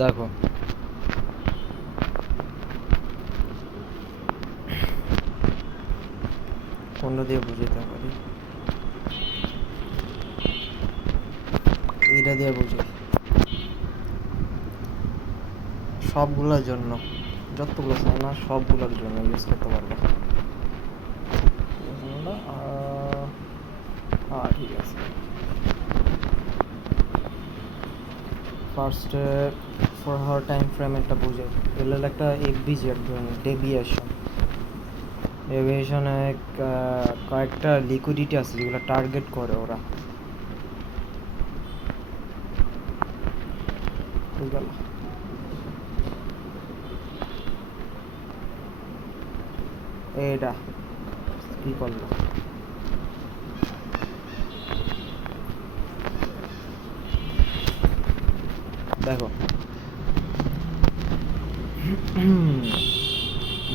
দেখো কোনটা দিয়ে বুঝাইতে পারি, এইটা দিয়ে বুঝাই। সবগুলোর জন্য, যতগুলো চাই না সবগুলোর জন্য ইউজ করতে পারবো। হ্যাঁ ঠিক আছে। ফার্স্টে 4 আওয়ার টাইম ফ্রেম একটা বুঝে, এগুলো একটা এফবিজি, এক ধরনের ডেভিয়েশন। ডেভিয়েশনে কয়েকটা লিকুইডিটি আছে যেগুলো টার্গেট করে ওরা। গেল এইটা কি করলো, দেখো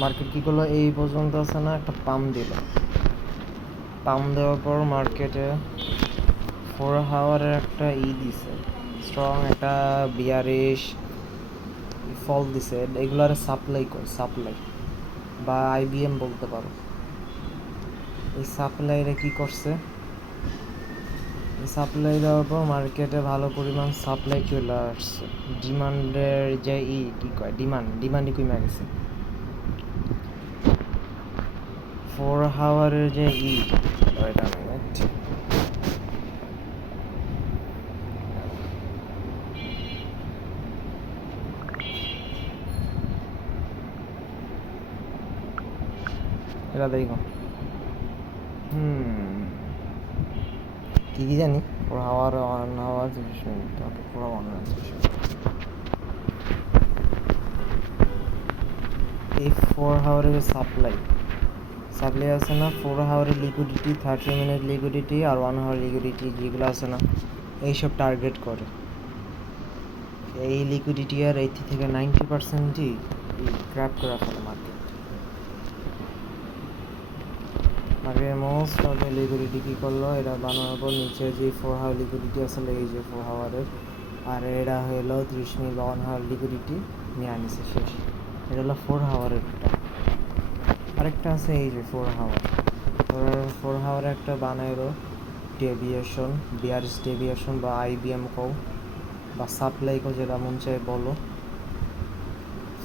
মার্কেট কী করলো, এই পর্যন্ত আছে না, একটা পাম্প দিল। পাম্প দেওয়ার পর মার্কেটে 4 আওয়ারের একটা দিছে, স্ট্রং একটা বিয়ারিশ ফল দিছে। এগুলার সাপ্লাই করে, সাপ্লাই বা আইবিএম বলতে পারো। এই সাপ্লাইরে কি করছে, সাপ্লাই দেওয়ার পর মার্কেটে ভালো পরিমাণ সাপ্লাই চলে আসছে। ডিমান্ডের যে কী কয়, ডিমান্ডই কমে গেছে। 4 আওয়ারের যে ওইটা মিনিট, এটা দেখো কি জানি 4 আওয়ার 1 আওয়ার 30 মিনিট, ওকে পুরো 1 আওয়ার 30 মিনিট। এই 4 আওয়ারের যে সাপ্লাই আছে না, 4 আওয়ারের লিকুইডিটি, 30 মিনিট লিকুইডিটি আর 1 আওয়ার লিকুইডিটি যেগুলো আছে না, এইসব টার্গেট করে। এই লিকুইডিটি আর 80 থেকে 90%ই গ্র্যাব করে ফেলে market. Most of the liquidity কী করলো, এটা বানানোর পর নিচে যে 4 আওয়ার লিকুইডিটি আসলে এই যে 4 আওয়ারের, আর এটা হলো 30 মিনিট বা 1 আওয়ার লিকুইডিটি নিয়ে আনিছে শেষ। এটা হলো 4 আওয়ারেরটা। আরেকটা আছে এই যে 4 আওয়ার, 4 আওয়ারে একটা বানাইলো ডেভিয়েশন, বিয়ারিশ ডেভিয়েশন বা আইবিএম কও বা সাপ্লাই কো, যেটা মন চাই বলো।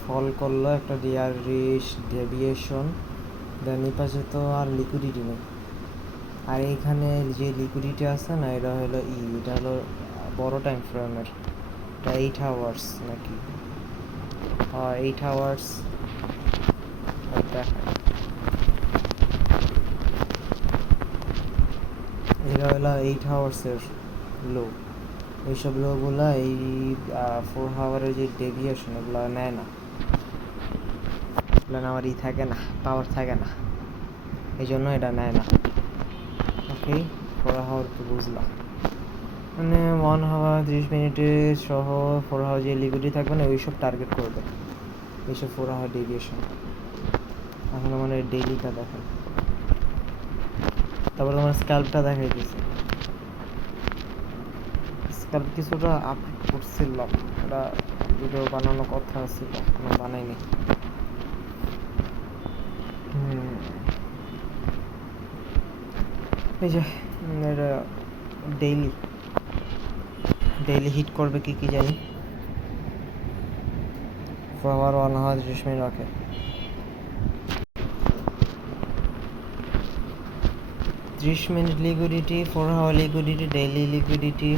ফল করলো একটা বিয়ারিশ ডেভিয়েশন, দেন পাশে তো আর লিকুইডিটি নেই। আর এইখানে যে লিকুইডিটি আছে না, এটা হলো এটা হলো বড় টাইম ফ্রেমের, এটা 8 আওয়ার্স নাকি, 8 আওয়ার্স দেখায়। এটা হলো 8 আওয়ার্সের লো। এইসব লোগুলা এই 4 আওয়ারের যে ডেভিয়েশন এগুলো নেয় না, এগুলো আমার থাকে না, পাওয়ার থাকে না, এই জন্য এটা নেয় না। ওকে, 4 আওয়ার তো বুঝলাম, মানে 1 আওয়ার 30 মিনিটে সহ 4 আওয়ার যে লিকুইডিটি থাকবে না, ওইসব টার্গেট করবে এইসব 4 আওয়ার ডেভিয়েশন। এখন আমার ডেইলিটা দেখায়, তারপরে আমার স্ক্যাল্পটা দেখাই দিয়েছে। স্ক্যাল্প কিছুটা আপডেট করছিলাম, এটা ভিডিও বানানো কথা ছিল, এখনো বানাইনি। এই যে এটা ডেইলি হিট করবে কি জানি, 4 আওয়ার 1 আওয়ার 30 মিনিট রাখে। 30 minute liquidity, 4 hour liquidity, daily liquidity,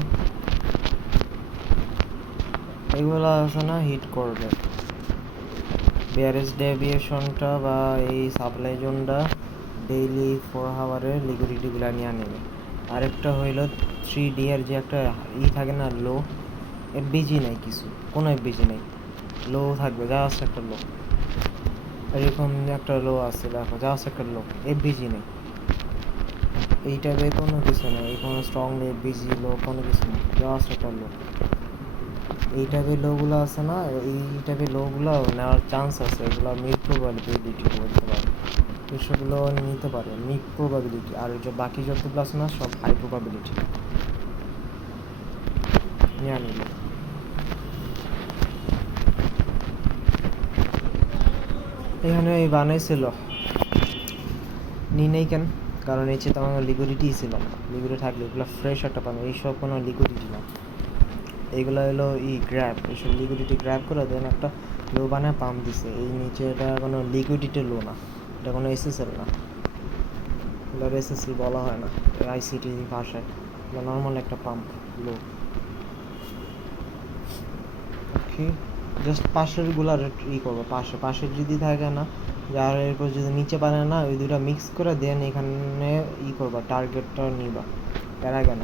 এগুলো আছে না হিট করবে। বিয়ারিশ ডেভিয়েশনটা বা এই সাপ্লাই জোনটা ডেইলি 4 আওয়ারের লিকুইডিটিগুলো নিয়ে নেবে। আরেকটা হইল 3D এর যে একটা থাকে না, লো, এফবিজি নেই, কিছু কোনো এফবিজি নেই, লো থাকবে জাস্ট একটা লো। এরকম একটা লো আছে দেখো, জাস্ট একটা লো, এফবিজি নেই। এই টাইপের কোনো কিছু নেই, কোনো স্ট্রং এফবিজি লো কোনো কিছু নেই, জাস্ট একটা লো। এই টাইপের লোগুলো আছে না, এই টাইপের লোগুলো নেওয়ার চান্স আছে, এগুলো মিড প্রবাবিলিটি বলতে পারে, এসবগুলো নিতে পারে মিড প্রবাবিলিটি। আর যে বাকি যতগুলো আছে না, সব হাই প্রবাবিলিটি নিয়ে নিল। এখানে এই বানাইছিল নি নেই কেন, কারণ এই চেয়ে তো আমার লিকুইডিটি ছিল না। লিকুইডিটি থাকলে এগুলো ফ্রেশ একটা পাবে, এইসব কোনো লিকুইডিটি না। এইগুলো হলো গ্র্যাব, এইসব লিকুইডিটি গ্র্যাব করে দেন একটা লো বানায় পাম্প দিছে। এই নিচে এটা কোনো লিকুইডিটি লো না, এটা কোনো এসএসএল না, এগুলোর এসএসএল বলা হয় না আইসিটি ভাষায়। এটা নর্মাল একটা পাম্প লো। ওকে, জাস্ট পাশের গুলার করবো, পাশের যদি থাকে না, আর এরপর যদি নিচে পারে না, ওই দুটা মিক্স করে দেন এখানে করবা, টার্গেটটা নিবা, প্যারা কেন।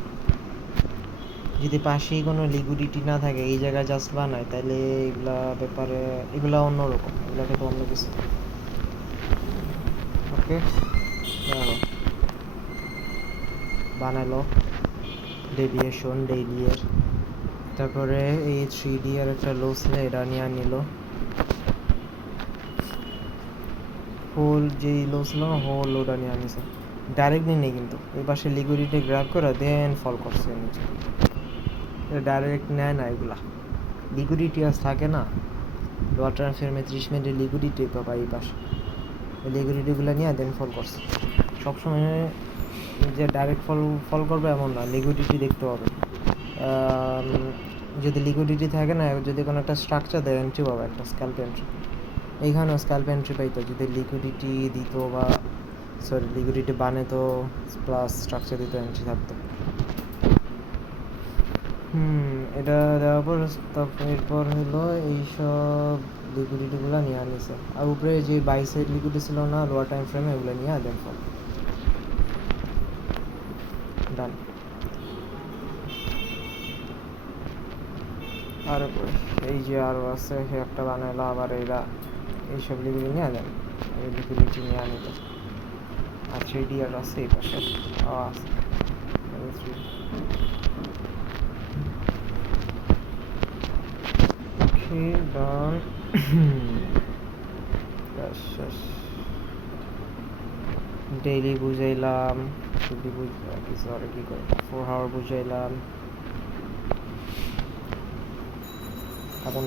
যদি পাশেই কোনো লিকুইডিটি না থাকে, এই জায়গায় জাস্ট বানায়, তাহলে এগুলা ব্যাপারে এগুলা অন্যরকম, এগুলাকে তো অন্য কিছু। ওকে, বানালো ডেভিয়েশন ডেইলিয়ের, তারপরে এই 3D আর একটা লো ছিল, এটা নিয়ে নিল। হোল যেই লো ছিল না, হোল ওটা নিয়ে আনিছে, ডাইরেক্ট নেই কিন্তু এই পাশে লিকুইডিটি গ্র্যাব করে দেন ফল করছে নিচে। ডাইরেক্ট নেয় না, এগুলা লিকুইডিটি আজ থাকে না, ওয়াটার ট্রান্সফারে 30 মিনিটের লিকুইডিটি পাবা এই পাশে, এই লিকুইডিটিগুলো নিয়ে দেন ফল করছে। সবসময় যে ডাইরেক্ট ফল করবে এমন না, লিকুইডিটি দেখতে হবে। যদি লিকুইডিটি থাকে না, যদি কোনো একটা স্ট্রাকচার দেয় এন্ট্রি পাবে, একটা স্ক্যাল্প এন্ট্রি। এইখানেও স্ক্যাল্প এন্ট্রি পাইতো যদি লিকুইডিটি দিত, বা সরি লিকুইডিটি বানাতো প্লাস স্ট্রাকচার দিত, এন্ট্রি থাকতো। এটা দেওয়ার পর এরপর হলো এইসব লিকুইডিটিগুলো নিয়ে আনিছে, আর উপরে যে বাই সাইড লিকুইডিটি ছিল না লোয়ার টাইম ফ্রেমে, এগুলো নিয়ে দেন ফল ডান। আর এই যে আরও আছে, সে একটা বানাইলো আবার, এরা এইসব লিকুইডিটি নিয়ে দেন, এই লিকুইডিটি নিয়ে আনিত। আর 3D আর আছে এই পাশে, আছে ডান। ডেইলি বুঝাইলাম, কিছু আর কি করে 4 আওয়ার বুঝাইলাম। এখন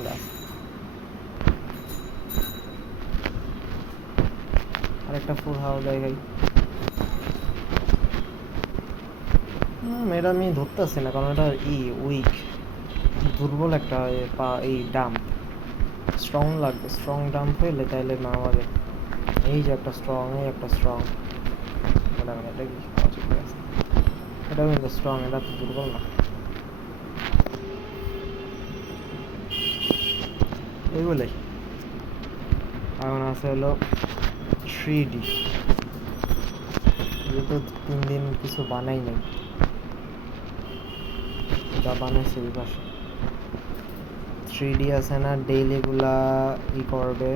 আরেকটা 4 আওয়ার দেখাই। এটা আমি ধরতেছি না, কারণ এটা উইক, দুর্বল একটা এই ডাম্প। স্ট্রং লাগবে, স্ট্রং ডাম্প হইলে তাইলে না হবে। এই যে একটা স্ট্রং, এই একটা স্ট্রং, এটা কি এটা কিন্তু স্ট্রং, এটা তো দুর্বল না। এইগুলোই এখন আছে হলো 3D, যেহেতু 3 দিন কিছু বানাই নাই, যা বানাইছে এই পাশে 3D আছে না, ডেইলিগুলা করবে,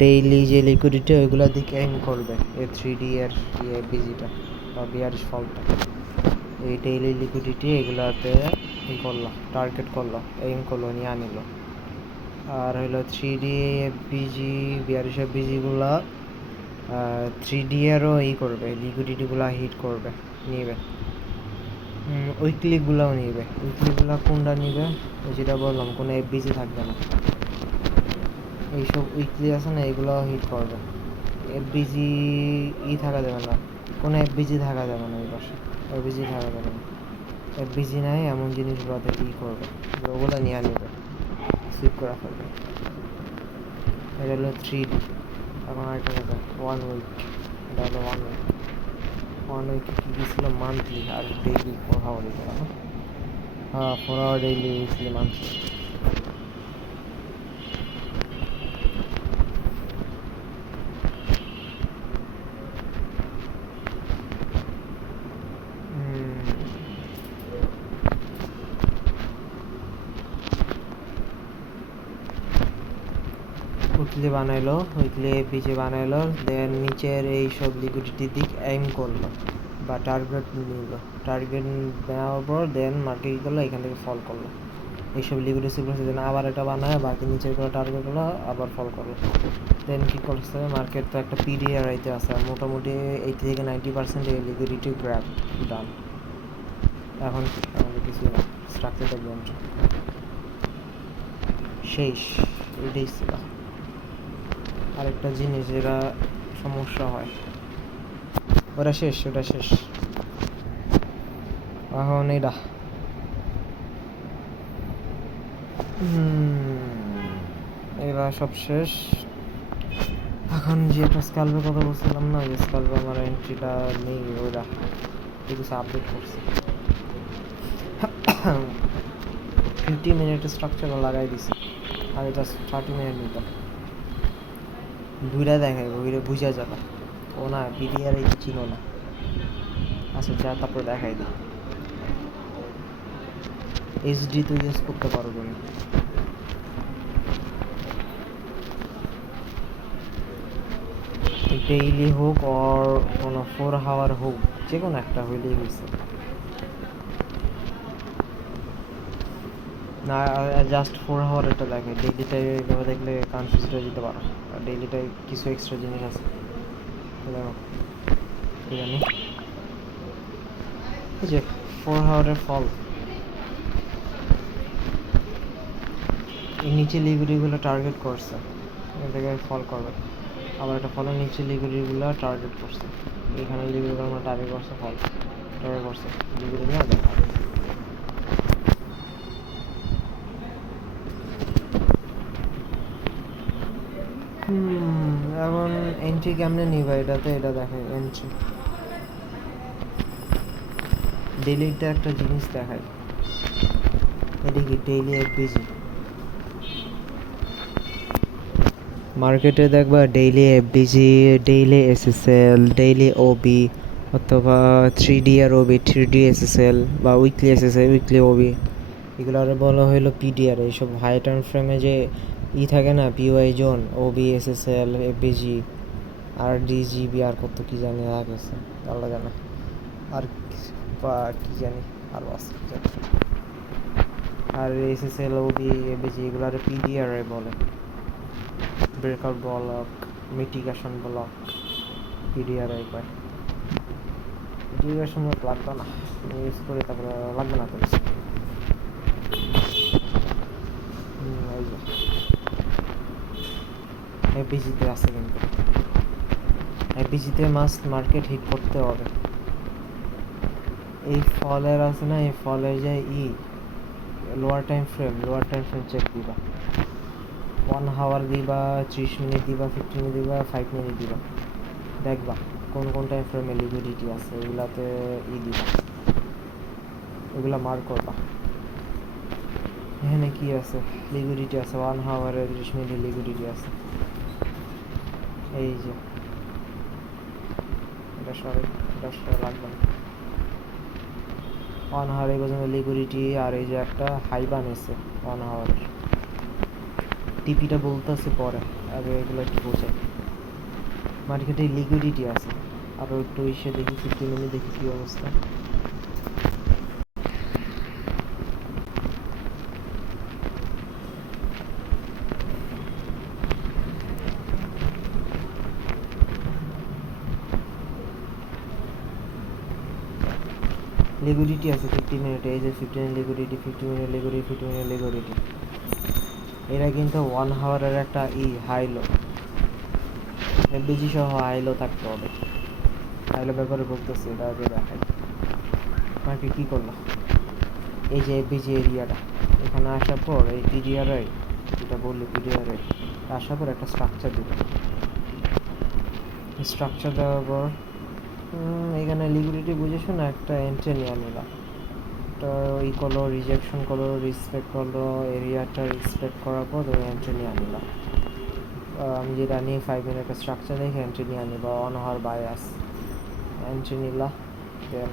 ডেইলি যে লিকুইডিটি ওইগুলা দিকে এম করবে এই 3D এর বিজিটা বা বিয়ারিশ ফলটা। এই ডেইলি লিকুইডিটি এগুলাতে করলো, টার্গেট করলো, এম করলো, নিয়ে আনিল। আর হলো 3D বিজি বিয়ারিশ বিজিগুলা 3D এরও করবে, লিকুইডিটিগুলা হিট করবে, নিবে। উইকলিগুলাও নিবে, উইকলিগুলা কোনটা নিবে, যেটা বললাম কোনো এফবিজি থাকবে না। এইসব উইকলি আছে না, এগুলো হিট করবে। এফবিজি থাকা যাবে না, কোনো এফবিজি থাকা যাবে না, এই পাশে এফবিজি থাকা যাবে না। এফবিজি নাই এমন জিনিসগুলোতে করবে, ওগুলো নিয়ে নিবে, সুইপ করা ফেলবে। এটা হলো 3D। এখন আরেকটা কথা, 1 উইক, এটা হলো 1 উইক। 1 উইকে কী ছিল, মান্থলি আর ডেইলি 4 আওয়ার করা না, হ্যাঁ 4 hour daily, weekly, monthly. Weekly বানাইলো, উইকলি এফবিজি বানাইলো, দেন নিচের এই সব লিকুইডিটির দিক এম করলো বা টার্গেট নিল। টার্গেট নেওয়ার পর দেন মার্কেট করলো, এখান থেকে ফল করলো। এইসব লিকুইডিটি দেন আবার এটা বানায়, বাকি নিচের গুলো টার্গেট হলো, আবার ফল করলো। দেন কী করছে, মার্কেট তো একটা পিডিআর আইতে আছে, মোটামুটি 80 থেকে 90% এই লিকুইডিটি গ্র্যাব ডান। এখন আমাদের কিছু না, স্ট্রাকচারটা শেষ। এটাই ছিল আরেকটা জিনিস যেটা সমস্যা হয়। ওটা শেষ এখন এটা এবার সব শেষ। এখন যেটা স্কাল্পের কথা বলছিলাম না, যে স্কাল্পে আমার এন্ট্রিটা নেই, ওরা কিছু আপডেট করছে। 50 মিনিটের স্ট্রাকচার লাগাই দিছি, আগে জাস্ট 30 মিনিট নিতাম। দুইটা দেখাই ওইটা বুঝা যাবে। ও না পিডিআর এই চিনো না, আচ্ছা যা তারপর দেখাই দিই। এইচডি তো ইউজ করতে পারো তুমি, ডেইলি হোক আর কোনো 4 আওয়ার হোক, যে কোনো একটা হইলেই হয়েছে। না জাস্ট 4 আওয়ার এটা দেখে, ডেইলিটাই এইভাবে দেখলে কনফিউজ হয়ে যেতে পারো। আর ডেইলিটাই কিছু এক্সট্রা জিনিস আছে দেখো এখানে, এই যে 4 আওয়ারের ফল, এই নিচে লিগুরিগুলো টার্গেট করছে, এখান থেকে ফল করবে। আবার একটা ফলের নিচে লিগুরিগুলো টার্গেট করছে, এখানে লিগুরিগুলো টার্গেট করছে, ফল টার্গেট করছে লিগুরি নিয়ে দেখা। এখন এন্ট্রি কেমনে নিবা এটাতে, এটা দেখে এন্ট্রি ডেইলিতে একটা জিনিস দেখায়, এটা কি ডেইলি এফবিজি মার্কেটে দেখবা, daily FVG, daily SSL, daily OB, অথবা 3D আর ওবি, 3D এসএসএল বা উইকলি এসএসএল, উইকলি ওবি, এগুলোর বলা হইলো পিডিআর। এইসব হাই টাইম ফ্রেমে যে থাকে না, PY zone, OB, SSL, FBG আর ডিজিবি আর কত কি জানি আছে, আল্লাহ জানে, আর কি জানি আরও আছে কি জানি। আর এসএসএল, ওবি, এফবিজি এগুলো পিডিআর বলে, breakout block, mitigation block, PDR কয়। মিটিগেশন ব্লক লাগবে না, ইউজ করে তারপরে লাগবে না তো। এপিজিতে আছে, কিন্তু এপিজিতে মাস্ট মার্কেট হিট করতে হবে। এই ফলের আছে না, এই ফলের যে লোয়ার টাইম ফ্রেম চেক দিবা, 1 আওয়ার দিবা, 30 মিনিট দিবা, 15 মিনিট দিবা, 5 মিনিট দিবা, দেখবা কোন কোন টাইম ফ্রেমে লিকুইডিটি আছে, এগুলাতে দিবা, এগুলা মার্ক করবা। এখানে কি আছে, লিকুইডিটি আছে 1 আওয়ারে 30 মিনিট লিকুইডিটি আছে, এই যে এটা লাগবে না, 1 আওয়ার এই পর্যন্ত লিকুইডিটি। আর এই যে একটা হাই বানিয়েছে 1 আওয়ারের, টিপিটা বলতেছে পরে, আগে এগুলো একটু বোঝাই। মার্কেটে লিকুইডিটি আছে, আরও একটু এসে দেখি 15 মিনিট দেখি কী অবস্থা। লিকুইডিটি আছে 15 মিনিট, এই যে 15 liquidity, 15 minute liquidity, 15 minute liquidity. এরা কিন্তু 1 আওয়ারের একটা হাইলো, এফবিজি সহ হাইলো থাকতে হবে। হাইলো ব্যাপারে বলতেছে, এটা আগে দেখাই। মার্কেট কী করলো, এই যে এফবিজি এরিয়াটা, এখানে আসার পর এই পিডিআরআই, যেটা বললি পিডিআরআই আসার পর একটা স্ট্রাকচার দিবে, স্ট্রাকচার দেওয়ার পর এখানে লিকুইডিটি বুঝে শুনে একটা এন্ট্রি নিয়ে নিলাম, তো ওই করলো, রিজেকশন করলো, রিসপেক্ট করলো, এরিয়াটা রিসপেক্ট করার পর ওই এন্ট্রি নিয়ে নিলাম। আমি যেটা নিয়ে 5 মিনিটের স্ট্রাকচার দেখে এন্ট্রি নিয়ে নিব, অন হওয়ার বায়াস এন্ট্রি নিলাম, দেন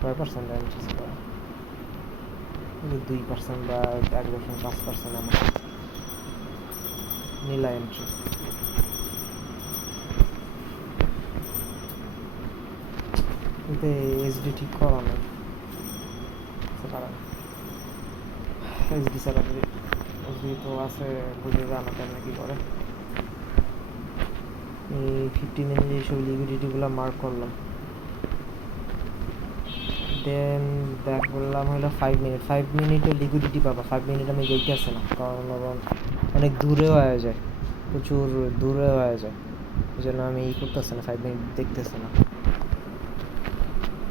5% এন্ট্রি ছিল, 2% বা 1.5% আমার নিলা এন্ট্রি। কিন্তু এইচডি ঠিক করা নেই, এইচডি ছাড়া এইচডি তো আছে, বুঝে জানো কেন কি করে। এই 15 মিনিট এইসব লিকুইডিটিগুলো মার্ক করলাম, দেন দেখ বললাম হলো 5 মিনিটে লিকুইডিটি পাবা। 5 মিনিট আমি যেতেছে না, কারণ অনেক দূরে হয়ে যায়, প্রচুর দূরে হয়ে যায়, এই জন্য আমি করতেছি না, 5 মিনিট দেখতেছে না।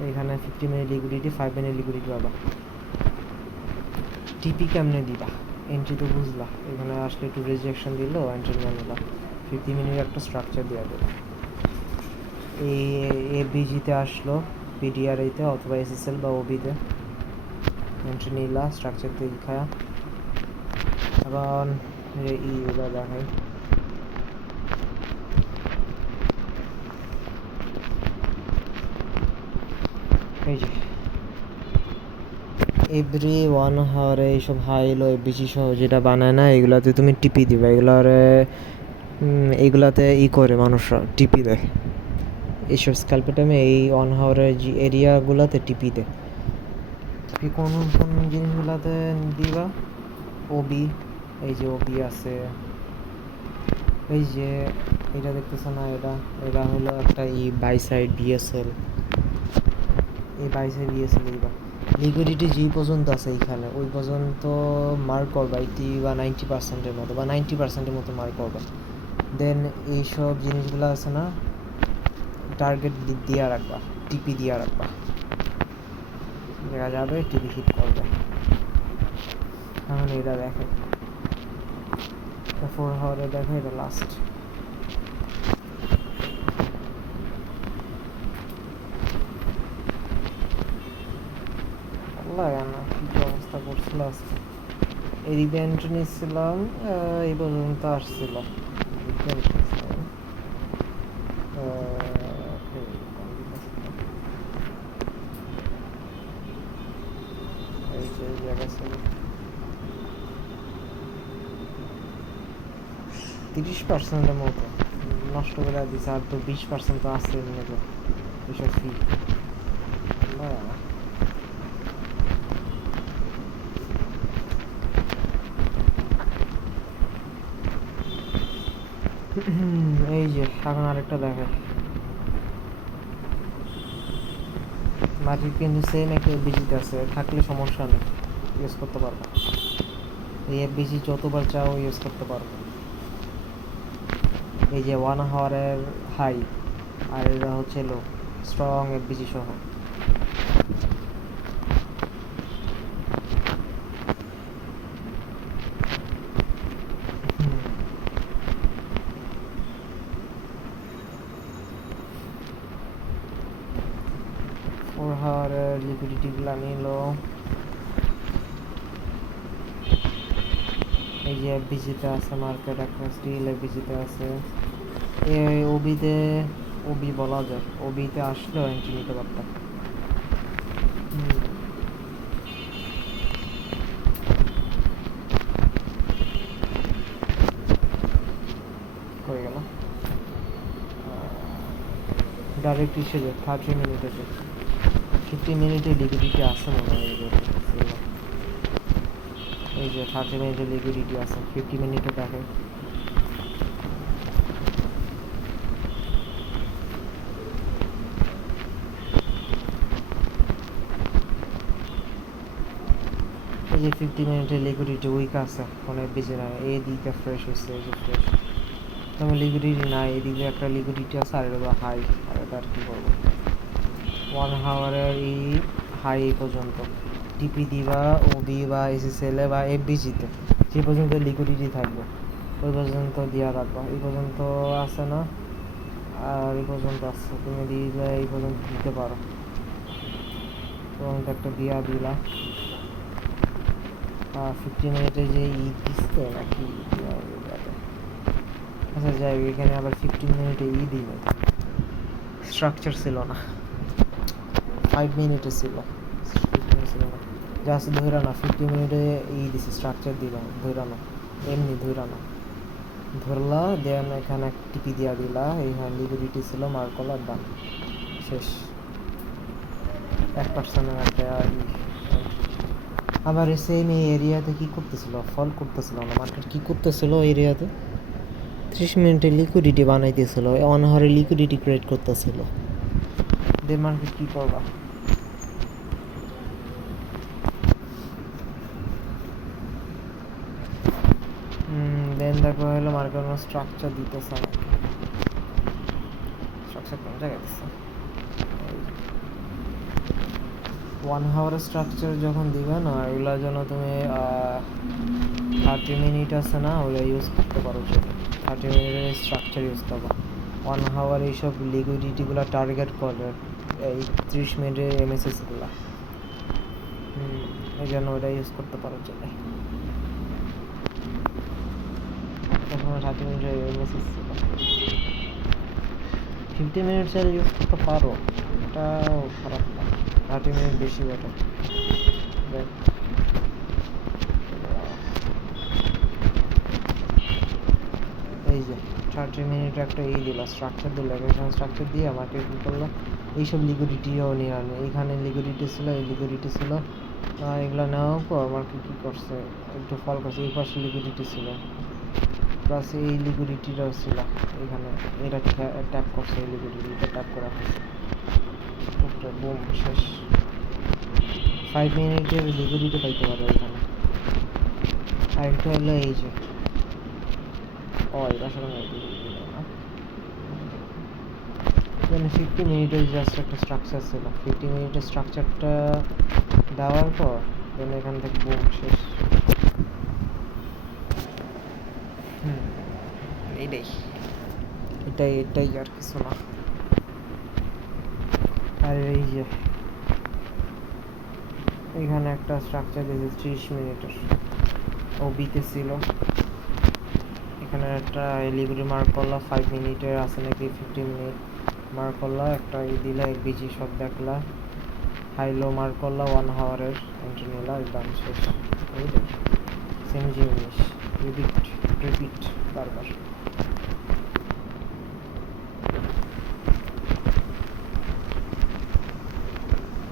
এখানে 50 মিনিট লিকুইডিটি, 5 মিনিট লিকুইডিটি পাবা। টিপি কেমনে দিবা? এন্ট্রি তো বুঝলা, এখানে আসলে একটু রেজেকশন দিল, এন্ট্রি নিয়ে নিলাম। 50 মিনিট একটা স্ট্রাকচার দেওয়া দেবে। এই এবিজিতে আসলো, পিডিআরআইতে অথবা এসএসএল বা ওবিতে এন্ট্রি নিলা, স্ট্রাকচার দেখা। এখন ইগুলো দেখাই। এই যে এভরি 1 আওয়ারে এইসব হাই লো এবিজি সহ যেটা বানায় না, এগুলাতে তুমি টিপি দিবা। এইগুলাতে করে মানুষরা টিপি দেয় এইসব স্ক্যাল্পের টাইমে, এই 1 আওয়ারের যে এরিয়াগুলোতে টিপি দেয়। টিপি কোন কোন জিনিসগুলোতে দিবা? ওবি, এই যে ওবি আছে, এই যে এটা দেখতেছ না, এটা হলো একটা বাই সাইড বিএসএল, এই বাই সাইড বিএসএল দিবা। লিকুইডিটি যেই পর্যন্ত আছে এইখানে, ওই পর্যন্ত মার্ক করবা 80 বা 90%-এর মতো, বা 90%-এর মতো মার্ক করবা। দেন এইসব জিনিসগুলো আছে না, টার্গেট দিয়ে রাখবা, টিপি দিয়ে রাখবা, দেখা যাবে টিপি হিট করবে। এখন এটা দেখে 4 আওয়ারে দেখে, এটা লাস্ট। কি অবস্থা করছিল আজকে। এদিকে এন্ট্রি নিচ্ছিলাম, এই পর্যন্ত আসছিল। এই যে জায়গা ছিল 30%-এর মতো নষ্ট করে দিচ্ছে, আর তো 20% তো আছে এমনিতে এসব ফি। এই যে এখন আরেকটা দেখে, মাটির কিন্তু সেম একটা এফবিজিতে আছে, থাকলে সমস্যা নেই, ইউজ করতে পারবে। এই এফবিজি যতবার চাও ইউজ করতে পারবে। এই যে 1 আওয়ারের হাই, আর এটা হচ্ছে লো, স্ট্রং এফবিজি সহ। লিকুইডিটিগুলো নিল, এই যে এফবিজিতে আছে, মার্কেট একটা স্টিল এফবিজিতে আছে। এই ওবিতে, ওবি বলা যায়, ওবিতে আসলেও এন্ট্রি নিতে পারতাম। হয়ে গেল ডাইরেক্ট হিসেবে 30 মিনিটে, 50 মিনিটে লিকুইডিটি আছে মনে হয়। এই যে 30 মিনিটে লিকুইডিটি আছে, 50 মিনিটে দেখে। এই যে 50 মিনিটে লিকুইডিটি উইক আছে, কোনো বেজে না, এই দিকটা ফ্রেশ হচ্ছে, এই যে ফ্রেশ। তেমন লিকুইডিটি নাই, এদিকে একটা লিকুইডিটি আছে, আর এটা হাই, আর এটা আর কি করবো। 1 আওয়ারের এই হাই এই পর্যন্ত টিপি দিবা, ওবি বা এসএসএল বা এফবিজিতে যে পর্যন্ত লিকুইডিটি থাকবে ওই পর্যন্ত দিয়া রাখবা। এই পর্যন্ত আছে না, আর এই পর্যন্ত আছে, তুমি দিলে এই পর্যন্ত দিতে পারো, পর্যন্ত একটা দিয়া দিলা। 50 মিনিটে যে দিচ্ছে নাকি, আচ্ছা যাই, এখানে আবার 15 মিনিটে দিল, স্ট্রাকচার ছিল না, 5 মিনিটে ছিল, 15 ছিল না, জাস্ট ধৈরানো। 50 মিনিটে দিছে, স্ট্রাকচার দিলাম, ধৈরানো, এমনি ধৈরানো ধরলা, দেন এখানে টিপি দিয়া দিলা, এইখানে লিকুইডিটি ছিল, মার্কলার দাম শেষ। 1% একটা আবার সেম এই এরিয়াতে কি করতেছিল, ফল করতেছিল না, মার্কেট কি করতেছিল এরিয়াতে, 30 মিনিটে লিকুইডিটি বানাইতেছিল, 1 আওয়ারে লিকুইডিটি ক্রিয়েট করতেছিল। দে মার্কেট কি করবা, দেন দেখো হলো মার্কের স্ট্রাকচার দিতেছে আমাকে। স্ট্রাকচার কোন জায়গায় দিচ্ছে? 1 hour স্ট্রাকচার যখন দিবে না, এগুলোর জন্য তুমি 30 মিনিট আছে না, ওগুলো ইউজ করতে পারো। 30 মিনিটের স্ট্রাকচার ইউজ করবা। 1 hour এইসব লিকুইডিটিগুলো টার্গেট করে এই 30 মিনিটের এমএসএসগুলো, এই জন্য ওটা ইউজ করতে পারো। চলে তখন 30 মিনিটের এমএসএস ছিল। 50 মিনিট চাইলে ইউজ করতে পারো, এটাও খারাপ না। 30 মিনিট বেশি বেটার। এই যে 30 মিনিট একটা দিল, স্ট্রাকচার দিল। এখানে স্ট্রাকচার দিয়ে আমাকে কী করলো, এইসব লিকুইডিটিও নিয়ে আনে। এইখানে লিকুইডিটি ছিল, এই লিকুইডিটি ছিল, এগুলো নেওয়ার পর আমাকে কী করছে, একটু ফল করছে। এই পাশে লিকুইডিটি ছিল, প্লাস এই লিকুইডিটিটাও ছিল এখানে। এটা ট্যাপ করছে, এই লিকুইডিটিটা ট্যাপ করা হয়েছে। বুম, শেষ। 5 মিনিটের লিকুইডিটি পাইতে পারো এখানে। আর একটা হলো এই যে এটা আসলে 50 মিনিটের জাস্ট একটা স্ট্রাকচার ছিল। 50 মিনিটের স্ট্রাকচারটা দেওয়ার পর দেন এখান থেকে বুম, শেষ। এটাই আর কিছু না। আর এই যে এখানে একটা স্ট্রাকচার দিয়েছে 30 মিনিটের, বিতে ছিল। এখানে একটা লিকুইড মার্ক করলা 5 মিনিটের আছে নাকি 50 মিনিট মার্ক করলা, একটা দিলা এক বিজি সব দেখলা। হাই লো মার্ক করলা 1 hour-এর এন্ট্রি নিলা, একদম শেষ। সেম জিনিস রিপিট বারবার।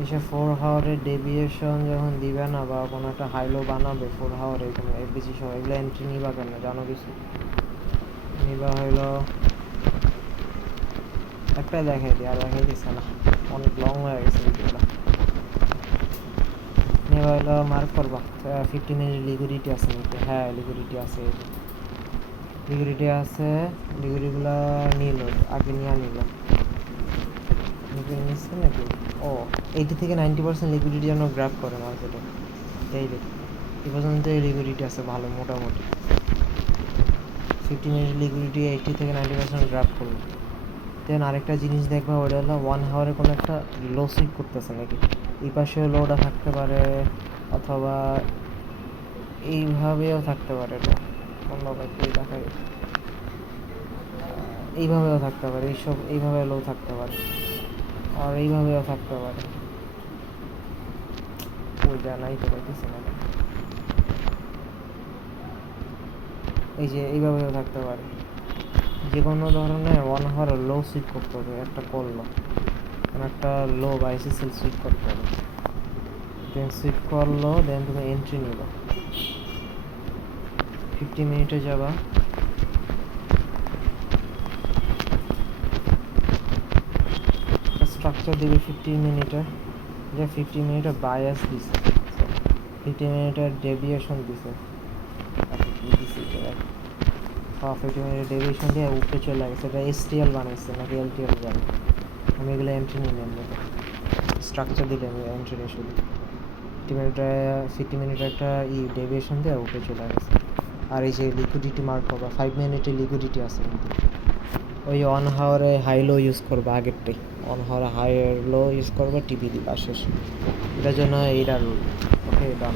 এসে 4 hour-এর ডেভিয়েশন যখন দিবে না, বা কোনো একটা হাইলো বানাবে 4 hour-এ, এখানে এফবিসি সহ এগুলো এন্ট্রি নিবা কেন জানো কিছু? নিবা হইলো একটা দেখাই দিই, আর দেখাই দিচ্ছে না, অনেক লং হয়ে গেছে ভিডিওটা। নিবা হইলো মার্ক করবা 50 মিনিট লিকুইডিটি আছে নাকি। হ্যাঁ, লিকুইডিটি আছে, লিকুইডিটিগুলো নিল, আগে নিয়ে নিল। নিচ্ছে নাকি? 80 থেকে 90% লিকুইডিটি যেন গ্র্যাব করে মার্কেটে। এই এই পর্যন্ত লিকুইডিটি আছে ভালো, মোটামুটি 50 মিনিট লিকুইডিটি 80 থেকে 90% গ্র্যাব করলো। দেন আরেকটা জিনিস দেখবা, ওটা হলো 1 hour-এ কোনো একটা লো সুইপ করতেছে নাকি। এই পাশে লোটা থাকতে পারে, অথবা এইভাবেও থাকতে পারে। দেখাই, এইভাবেও থাকতে পারে, এইভাবে লো থাকতে পারে, আর এইভাবেও থাকতে পারে। ওইটা নাই তো পাইতেছি না। এই যে এইভাবেও থাকতে পারে। যে কোনো ধরনের 1 hour লো সুইপ করতে হবে, একটা করলো একটা লো বা এসএসএল সুইপ করতে হবে। দেন সুইপ করলো, দেন তুমি এন্ট্রি নিবা। 50 মিনিটে যাবা, স্ট্রাকচার দিবে 50 মিনিটের, যে 50 মিনিটের বায়াস দিছে, 50 মিনিটের ডেভিয়েশন দিছে। 50 মিনিটের ডেভিয়েশন দিয়ে উপরে চলে গেছে। এটা এসটিএল বানাইছে নাকি এলটিএল জানি, আমি এগুলো এন্ট্রি নিলাম। স্ট্রাকচার দিলে আমি এন্ট্রি নিয়ে শুধু 50 মিনিটের একটা ডেভিয়েশন দিয়ে উপরে চলে গেছে। আর এই যে লিকুইডিটি মার্ক করবা, 5 মিনিটের লিকুইডিটি আছে কিন্তু। ওই 1 hour-এ হাই লো ইউজ করবা, আগেরটাই 1 hour-এ হাই লো ইউজ করবা, টিপি দিবা, শেষ। এটার জন্য এইটা রুল। ওকে, ডান।